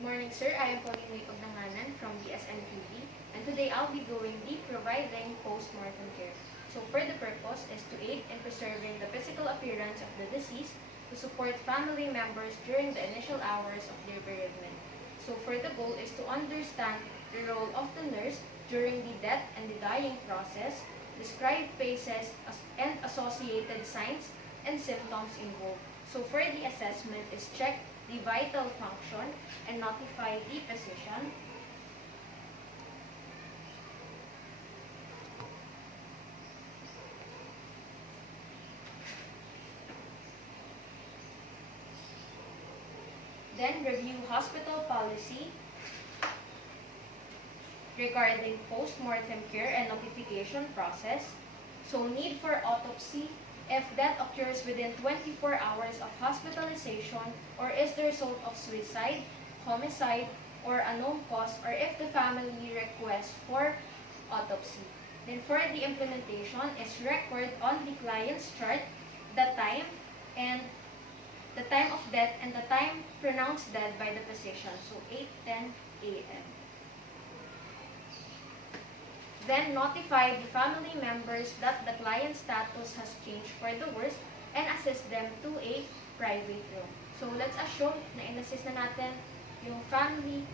Good morning, sir. I am Pauline Pagnanganan from BSN TV, and today I'll be going deep providing post-mortem care. So for the purpose is to aid in preserving the physical appearance of the deceased, to support family members during the initial hours of their bereavement. So for the goal is to understand the role of the nurse during the death and the dying process, describe phases and associated signs and symptoms involved. So for the assessment is check the vital function and notify the physician. Then review hospital policy regarding post-mortem care and notification process. So need for autopsy if death occurs within 24 hours of hospitalization or is the result of suicide, homicide, or unknown cause, or if the family requests for autopsy. Then for the implementation is record on the client's chart the time of death and the time pronounced dead by the physician, so 8:10 a.m. Then notify the family members that the client's status has changed for the worse and assist them to a private room. So let's assume na in-assist na natin yung family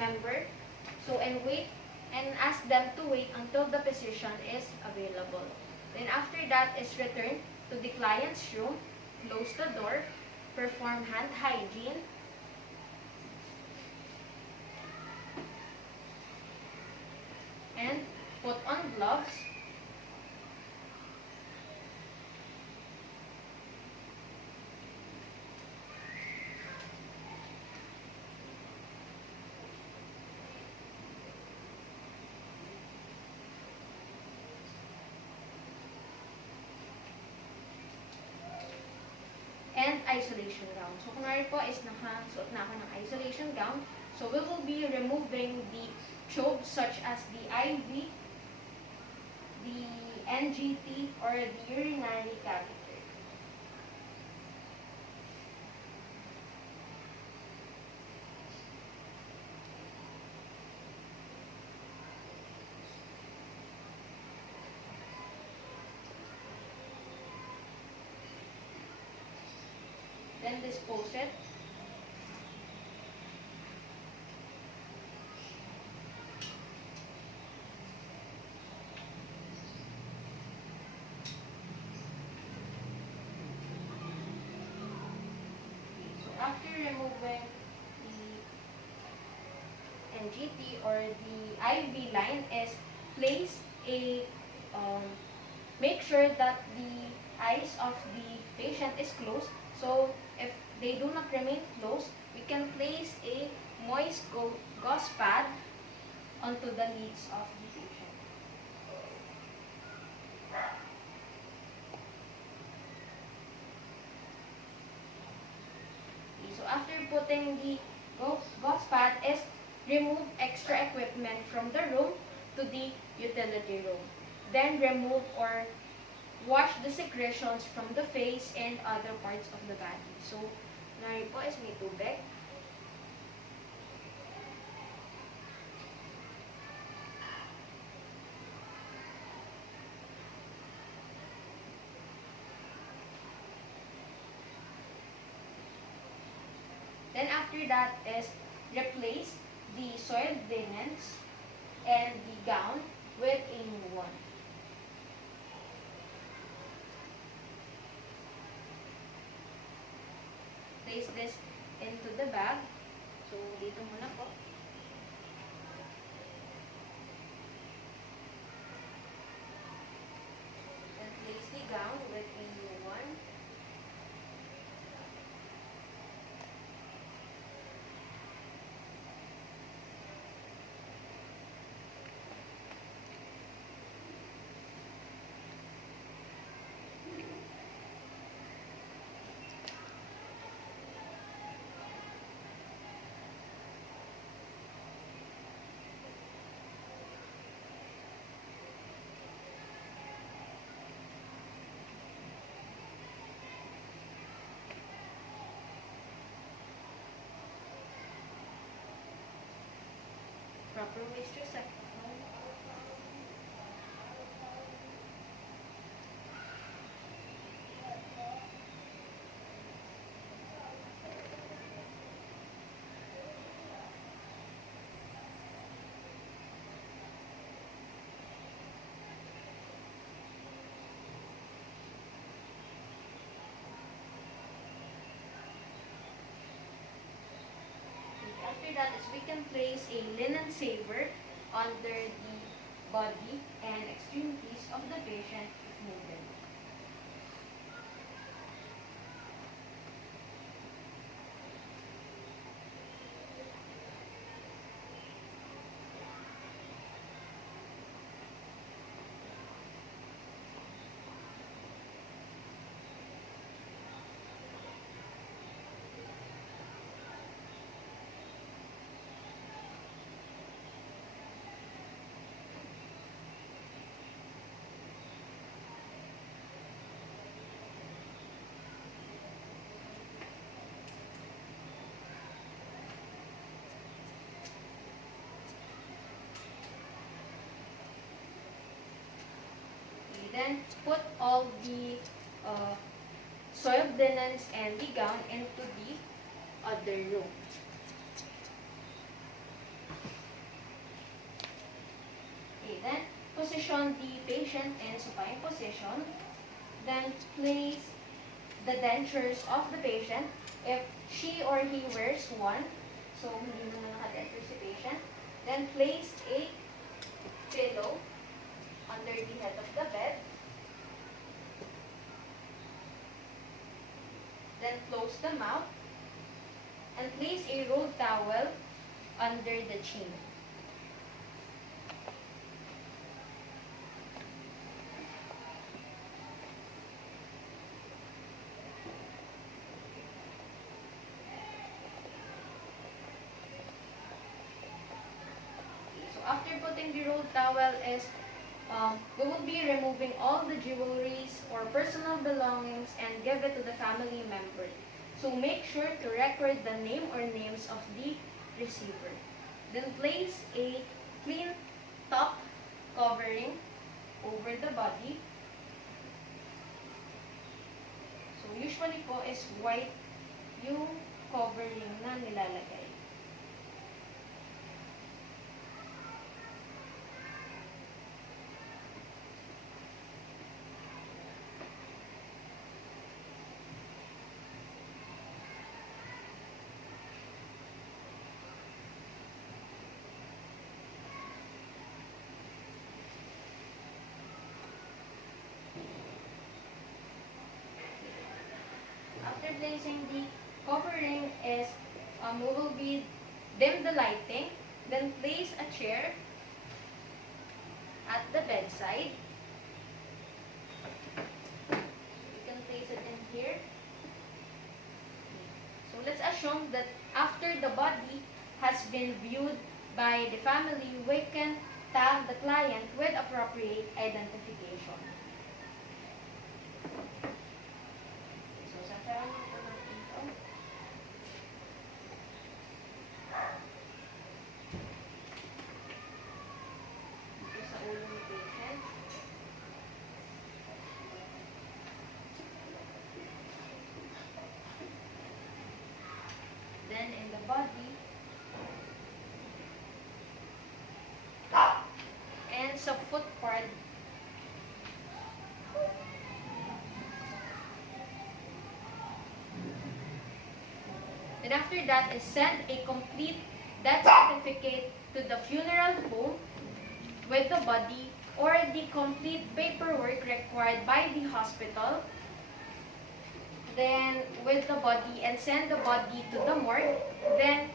member. So and ask them to wait until the physician is available. Then after that is return to the client's room, close the door, perform hand hygiene, and put on gloves, and isolation gown. So kunwari po is nakasuot na ako ng isolation gown. So we will be removing the tubes such as the IV, the NGT, or the urinary catheter. Then dispose it. After removing the NGT or the IV line is place a, make sure that the eyes of the patient is closed. So if they do not remain closed, we can place a moist gauze pad onto the lids of the patient. So after putting the gauze pad is remove extra equipment from the room to the utility room. Then remove or wash the secretions from the face and other parts of the body. So, nari po is may tubig. Then after that is replace the soiled linens and the gown with a new one. Place this into the bag. So, dito muna po. And place the gown with a new one. proper waste receptacle. After that is we can place a linen saver under the body and extremities of the patient if needed. Then put all the soiled linens and the gown into the other room. Okay, then position the patient in supine position. Then place the dentures of the patient if she or he wears one. So, hindi naman naka-denture si patient. Then place a pillow under the head of the bed. Then close the mouth and place a rolled towel under the chin. So after putting the rolled towel is we will be removing all the jewelries or personal belongings and give it to the family member. So make sure to record the name or names of the receiver. Then place a clean top covering over the body. So usually po is white yung covering na nilalagay. After placing the covering is, we will be dim the lighting, then place a chair at the bedside. You can place it in here. So let's assume that after the body has been viewed by the family, we can tag the client with appropriate identification. Then in the body and sa foot part. Then after that is send a complete death certificate to the funeral home with the body or the complete paperwork required by the hospital. Then with the body and send the body to the morgue. Then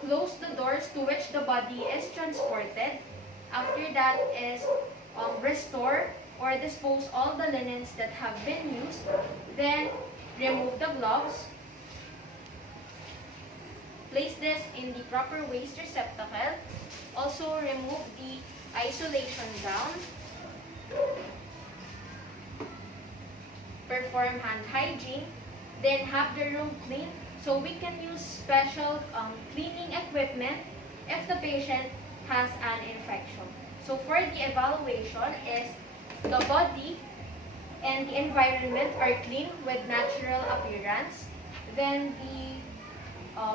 close the doors to which the body is transported. After that is restore or dispose all the linens that have been used. Then remove the gloves. Place this in the proper waste receptacle. Also remove the isolation gown. Perform hand hygiene, then have the room clean so we can use special cleaning equipment if the patient has an infection. So for the evaluation is the body and the environment are clean with natural appearance. Then the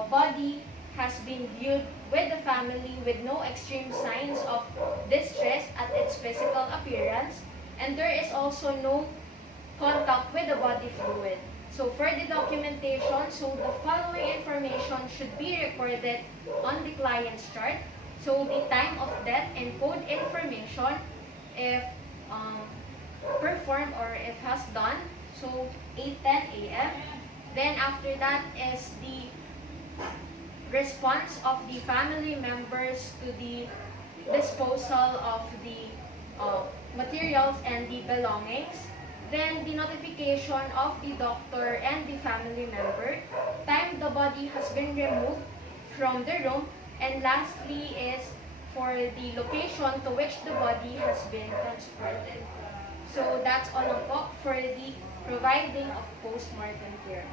body has been viewed with the family with no extreme signs of distress at its physical appearance, and there is also no contact with the body fluid. So for the documentation, so the following information should be recorded on the client's chart. So the time of death and code information if performed or if has done, so 8:10 a.m. Then after that is the response of the family members to the disposal of the materials and the belongings. Then the notification of the doctor and the family member, time the body has been removed from the room, and lastly is for the location to which the body has been transported. So that's all po for the providing of post-mortem care.